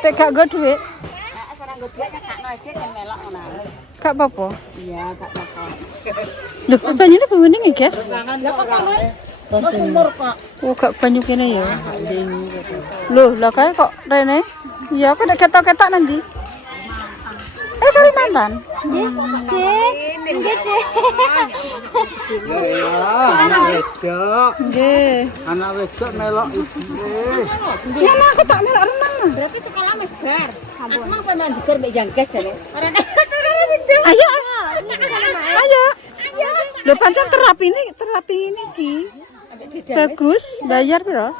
Pek gak nggo dhuwit. Ora nggo dhuwit sakno iki kan melok ngono. Gak apa-apa. Iya, gak apa-apa. Lho, banyune bawene nggih, Guys? Lah kok sumur kok. Oh, gak banyu kene ya. Loh, lah kae kok rene? Iya, aku nek ketok-ketok nanti. Kalimantan. Nggih, nggih. Anak wedok. Nggih. Anak wedok melok ibune. Mana aku tak melok renang. Berarti sekolah wis bar. Aku mau pengen jeger mbek jangkes jane. Ora Ayo. Ayo. Lho pancen terapi ini iki. Bagus, bayar piro?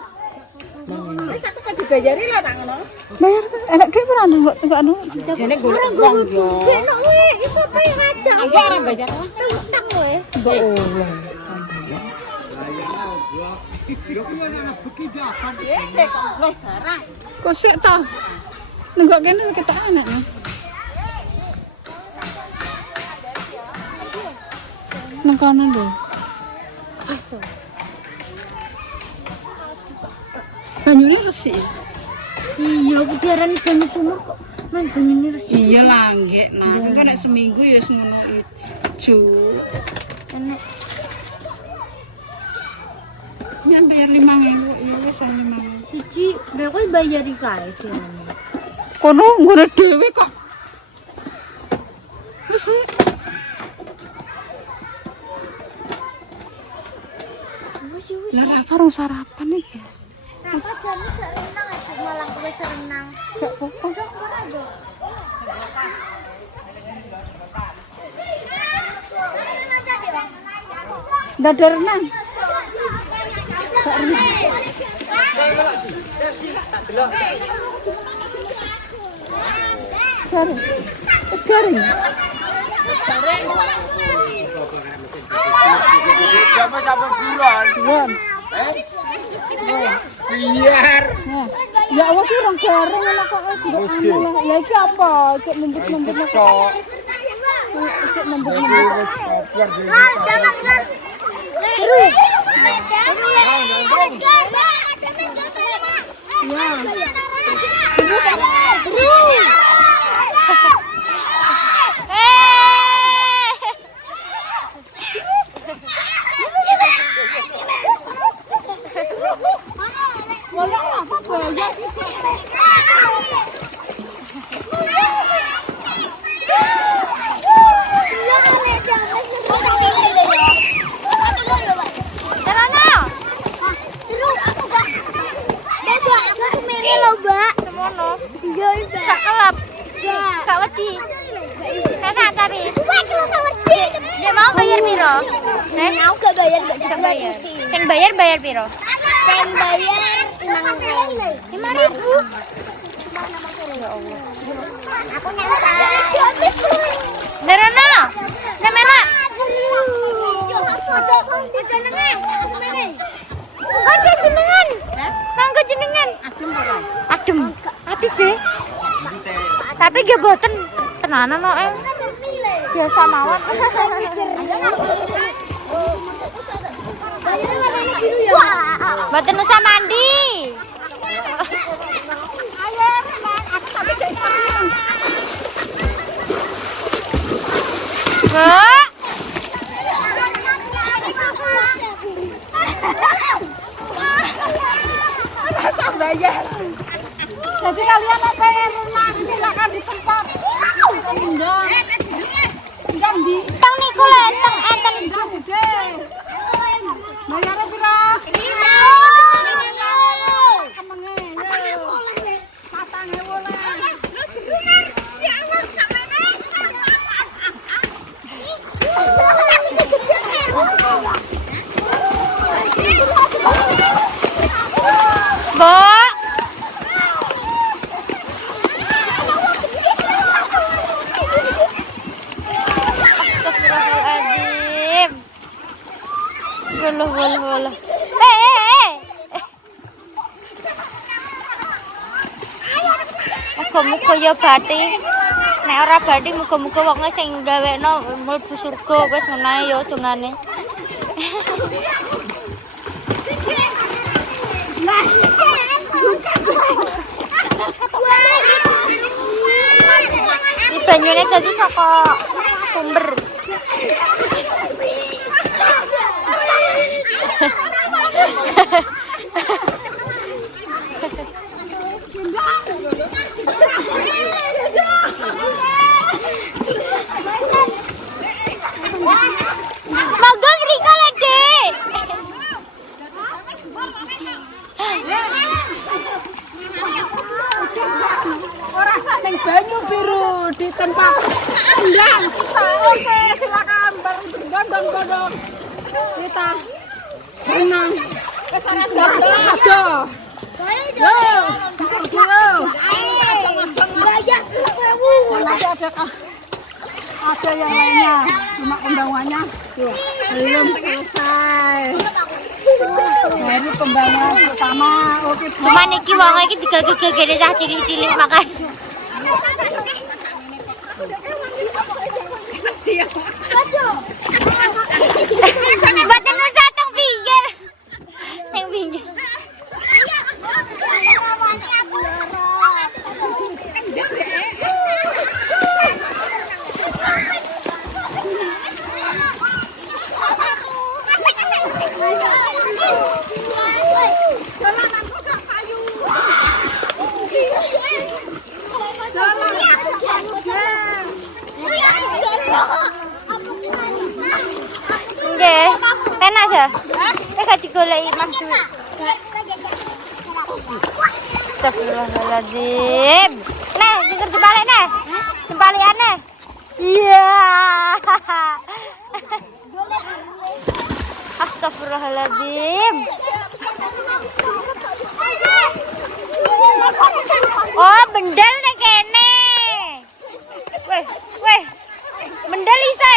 wis aku kan dibayari lah tak ngono. Bayar enak dhuwit ora nunggu anu. Jane golek wong yo. Nek kowe iso pe ngajak. Enggak ora bayar. Utang kowe. Leh barang. Kok sik to? Nunggu kene ketok anak. Nang kono lho. Iso. Banyune resik. Iya, aku diarani banyu sumur kok. Man banyune resik. Iya lah nggih. Nah, engko nek seminggu ya wis ngono ijo. Enek Yang bayar 5.000 ya wis 5.000. siji, berapa kowe bayari kae diarani. Kono ngono dhewe kok. Wis ae. Wis. Lah Rafa rong sarapan nih, Guys. Rafa jane gak renang aja malah kowe renang. Gak apa-apa. Ndak ada renang. Gak renang. Garing. Wis garing. Sama sampe bulan. Buan. Biar. Nah, ya Allah ki rong garing ana kok wis mbok anu. Lah iki apa? Cek nembut-nembut kok. Cek nembut-nembut. Sing bayar piro? Sing bayar 5.000. 5.000. Ya Allah. Aku nyata. Nerono. Nemela. Ada jenengan. Mangga jenengan. Adem. Habis deh. Tapi ge boten tenanan kok. Biasa mawon. Mboten usah mandi. Ayo, aku sampe gak iso renang. Rasa bayar. Jadi kalian apa yang renang silakan di tempat. Enggak. Enggak di. Tang niku lho, enten. Bayarnya piro? Mbok. Astagfirullahaladzim. Walah. Muga-muga ya bathi. Nek ora bathi muga-muga wong sing gawekno mlebu surga wis ngono ae ya dongane. Nah, banyune dadi saka sumber. Monggo mriko lho, Dik. Ora sak ning banyu biru di tempat endang kita. Oke, silakan bondong-bondong. Kita renang. Wis ana ada. Yo, bisa dulu. Ada yang lainnya, cuma undangannya tuh, belum selesai. Dari pembangunan pertama, oke. Cuma niki wong iki digage-gagene cah cilik-cilik makan. Mboten usah teng pinggir. Teng pinggir. Nggih, penak aja. Gak digoleki Mas Dwi. Astagfirullahaladzim. Nah, jengker jempalik nah. Jempalikannya. Iya. Astagfirullahaladzim. Oh, bendel nih kene. Weh. Bendel isa.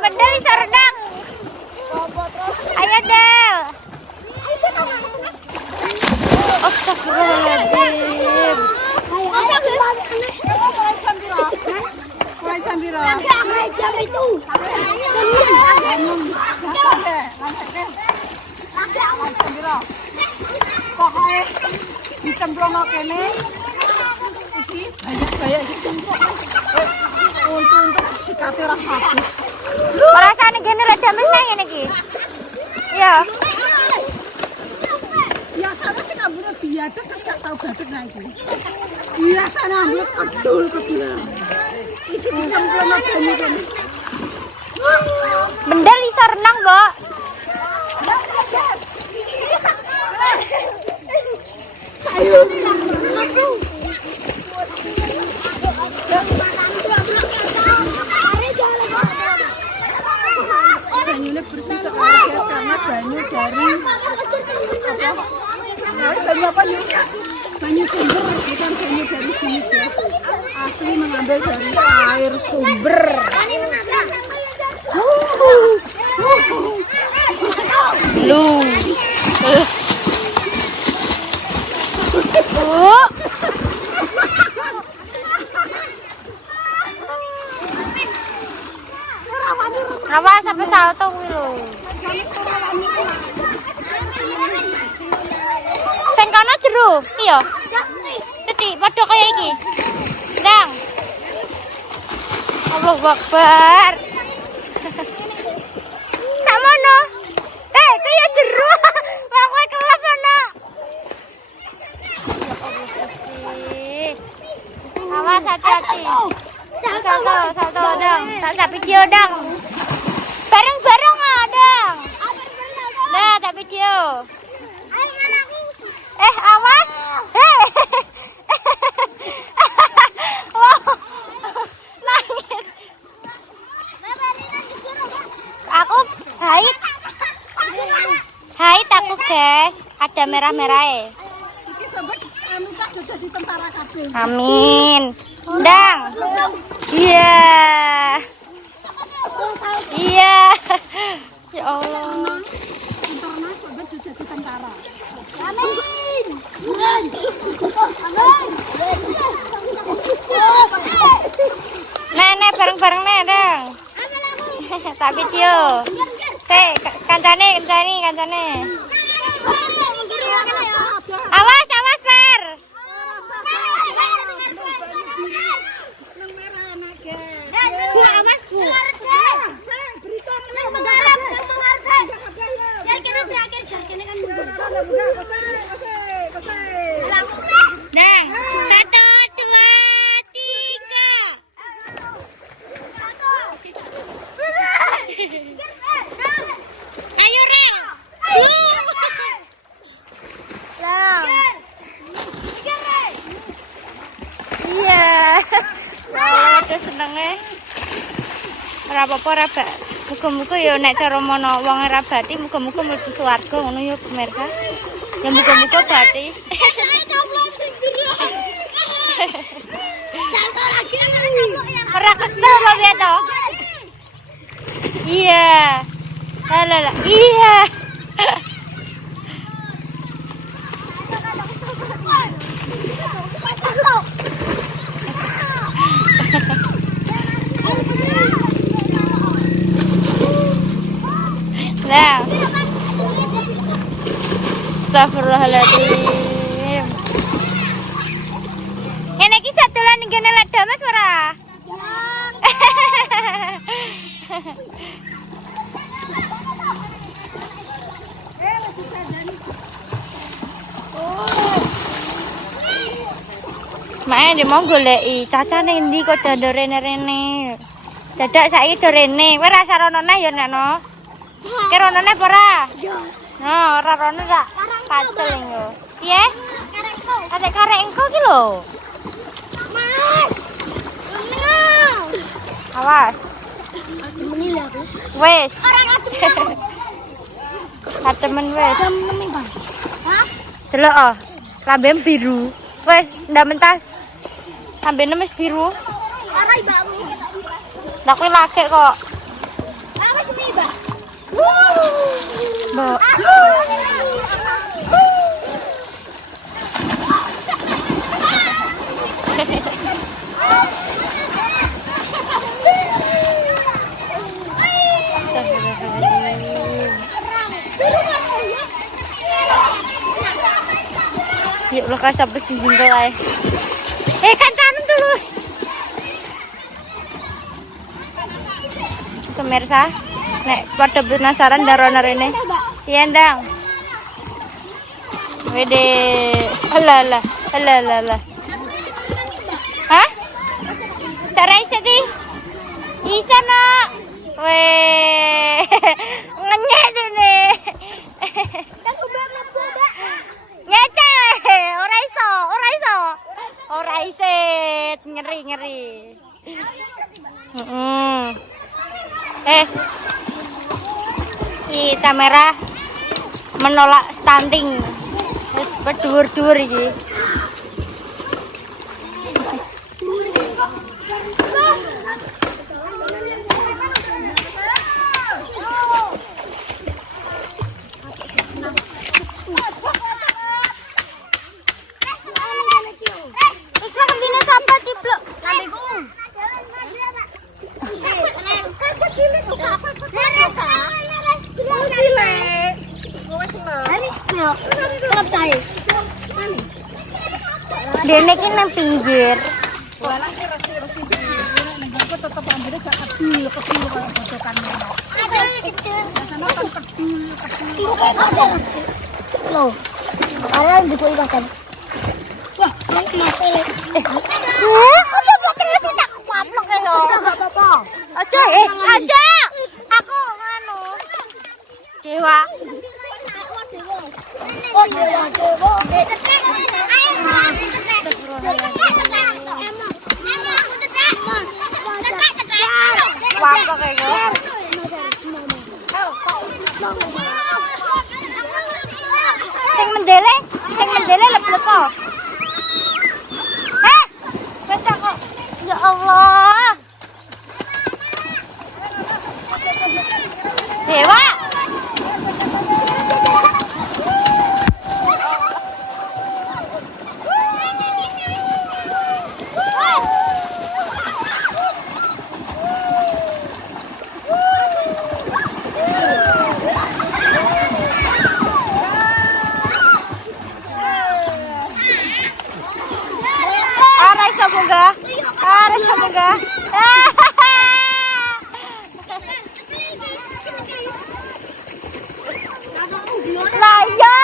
Bendel isa renang. Ayo, Del. Astagfirullahaladzim. Mulai jam berapa? Mulai jam itu. Pokoknya dicemplungno kene iki banyak dicemplung. Untuk sikate ora habis. Rasane gene lek dames nang ngene iki. Iya. Biasanya sing ambune biadek terus gak tau gadek nang iki. Biasane ambune kedul. Iki dicemplungno banyu kene. Bendel iso renang, Mbok. Ayo. Banyunya bersih sekali guys karena banyu dari banyu apa nih? Banyu sumber bukan banyu dari sini guys. Asli mengambil dari air sumber. Lu. Awas sampai salto kuwi lho. Sing kono jero, iya. Cetik padha kaya iki. Ndang. Allahu Akbar. Samono. Kaya jero. Wong kowe kelep ana. Awas hati-hati. Salto dong. Tak video dong. Bareng-bareng dong. Nah, tak video. Awas. Wow. Nangis. Aku haid. Haid aku, guys. Ada merah-merahnya. Iki sampai Anuka jadi tentara kabeh. Amin. Ndang. Iya. Iya. Ya Allah. Tentara sampai jadi tentara. Amin. Nenek bareng-bareng Ndang. Tak video. Kancane. Awas, Fer. Nah, 1, 2, 3. Ayo Rel. Lah. Iya. Oh, udah senenge. Ora apa-apa ora, Mbak. Muga-muga ya nek cara mono wong ora bati muga-muga mlebu swarga ngono ya pemirsa. Ya muga-muga bati. Ora kesel apa piye to? Iya. Lah. Iya. Nah. Astagfirullahaladzim. Ini iki satulan ning kene lek dames ora? Mae ndi mau goleki Caca ning ndi kok dondo rene-rene. Dadak saiki do rene. Kowe ra saronone ya Nekno. Ki ronone apa ora? No, ora rono rak. Pacel yo. Piye? Ada karek engko ki lho. Mas. Awas. Wes. Atemen wes. Hah? Delok oh. Lambe biru. Wes, ndak mentas. Lambene wis biru. Ora ibakku. Lah kuwi lagek kok. Wis iki, Mbak. Mbak. Yuk lo kasih apa sih jengkol aja. Kan tanam dulu. Pemirsa, nek pada penasaran daroner ini. Iya ndang. Wede, alah. Hah? Cara isa di? Isa nak. Weh, ngenyek dene. Ngece, ora isit, ngeri. Ini kamera menolak stunting, wis berdur-dur iki. Dene iki nang pinggir. Loh. Ara ndiko ikan. Wah, yang masih. Udah blokir sih tak waplok ya lo. Aja. Aku nganu. Dewa. Oh, dewa. Waplok ya lo. Sing mendele leblek kok. Baca kok. Ya Allah. Dewa. Semoga. Lah ya.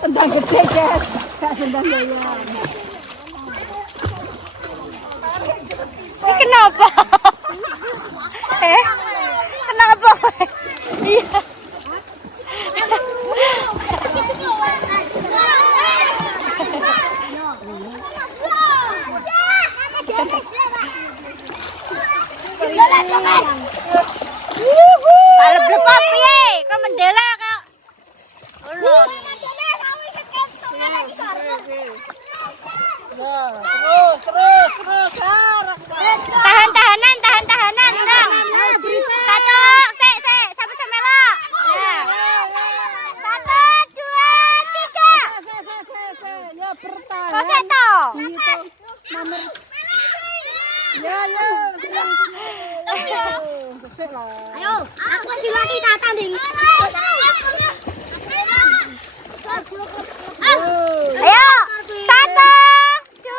Sendang gede guys, gak sendang goyang. Ini kenapa? Kenapa? Iya. Kalau berapa piye? Kau mendela kak? Ulun. Terus. Tahan-tahanan. Nah. Satu, sek, sampai semela. Ya. 1, 2, 3. Ya bertahan. Kau seto. Gitu. Nomor. Ya. Kesek lah. Ayo, aku dilaki tata nih. Ayo, 1, 2,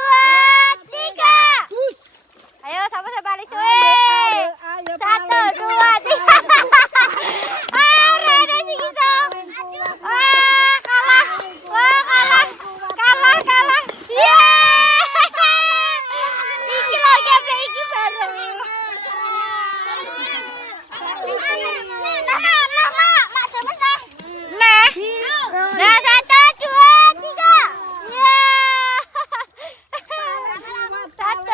3. Ayo, sama-sama balik suwe. 1, 2, 3. Ah, Rena sih gitu. Wah, kalah. Iya. Iki lagi apa iki bareng. Nah, 1, 2, 3. Ya. 1.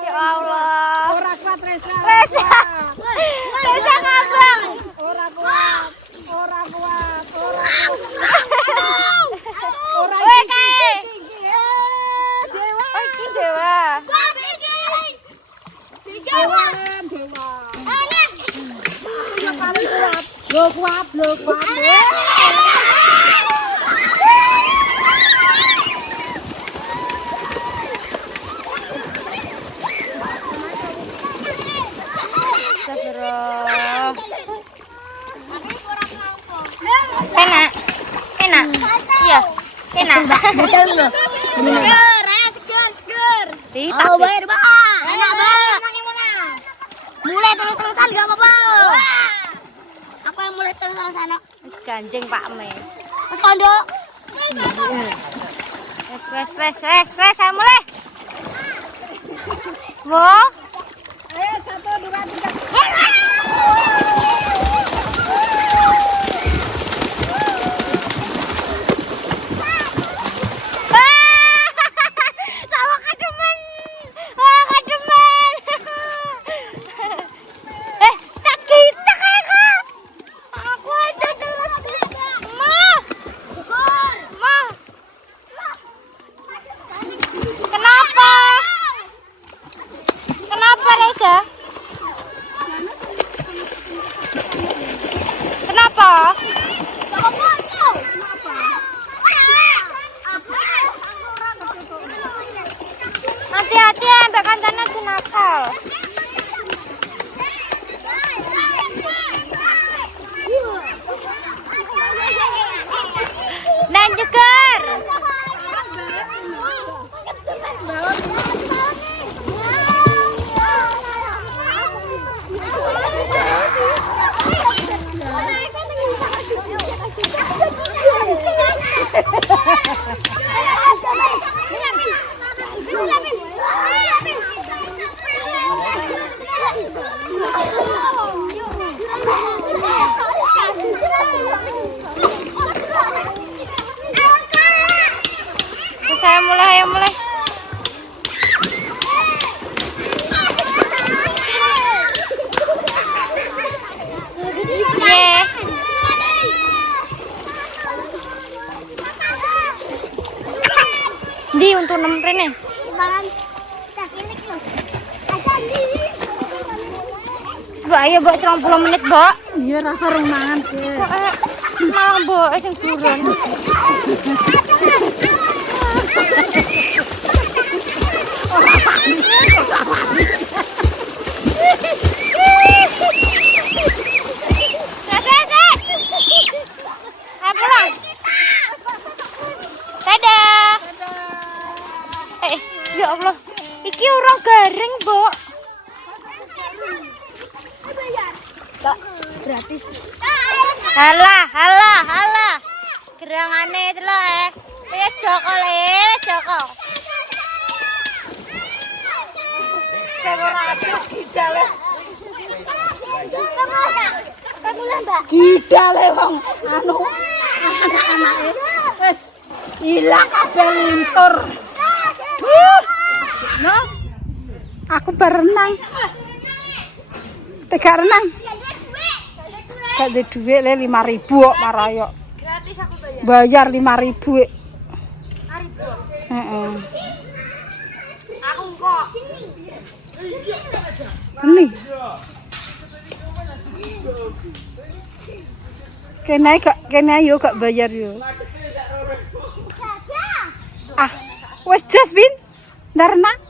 Ya Allah. Ora kuat Reza. Reza ngabang. Ora kuat. Weh, kae. Dewa. Oh, iki dewa. Dewa. Ya paling kuat. Lo kuat. Astagfirullah. Enak. Iya, enak. Seger. Di Oh, bayar, Pak. Enak, Pak. Mulai terus-terusan gak apa-apa. Apa yang mulai terus-terusan sana? ganjeng Pak Me. Mas Kondo. Wes, saya mulai. Wo. Ayo 1, 2, 3. Kenapa? Hati-hati ya, mbak kancana di nakal. Dan juga saya mulai. Yeah. Di untuk nempen nih. Coba ayo Mbak 90 menit, Mbak. Iya rasa rumangan. Malah Mbak sing turun. Dadah. Ya Allah, iki ora garing, Mbok. Gratis. Halah, halah, halah. Gerangane itu loh Wis Joko wis Joko. Gidale wong anu anak-anake wis ilang kabeh luntur. No. Aku berenang. Tegak renang. Gak ada duit le 5.000 kok marayo. Gratis aku bayar. Bayar 5.000. Heeh. Aku kok. Ini. Kene yo gak bayar yo. Ah, wes Jasmine. Ndak renang.